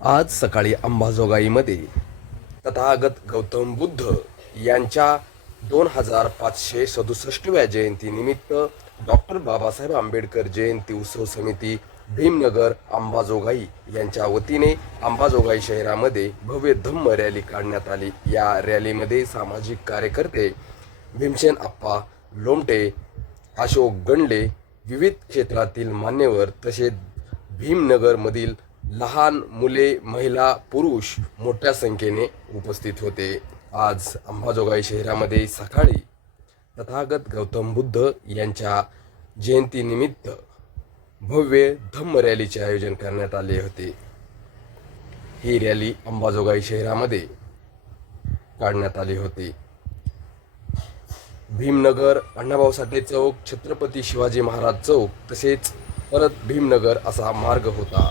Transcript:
आज सकाळी अंबाजोगाईमध्ये तथागत गौतम बुद्ध यांच्या दोन हजार पाचशे सदुसष्टव्या जयंतीनिमित्त डॉक्टर बाबासाहेब आंबेडकर जयंती उत्सव समिती भीमनगर अंबाजोगाई यांच्या वतीने अंबाजोगाई शहरामध्ये भव्य धम्म रॅली काढण्यात आली. या रॅलीमध्ये सामाजिक कार्यकर्ते भीमसेन आप्पा लोमटे अशोक गंडले विविध क्षेत्रातील मान्यवर तसेच भीमनगरमधील लहान मुले महिला पुरुष मोठ्या संख्येने उपस्थित होते. आज अंबाजोगाई शहरामध्ये सकाळी तथागत गौतम बुद्ध यांच्या जयंतीनिमित्त भव्य धम्म रॅलीचे आयोजन करण्यात आले होते. ही रॅली अंबाजोगाई शहरामध्ये काढण्यात आली होती. भीमनगर अण्णाभाऊ साठे चौक छत्रपती शिवाजी महाराज चौक तसेच परत भीमनगर असा मार्ग होता.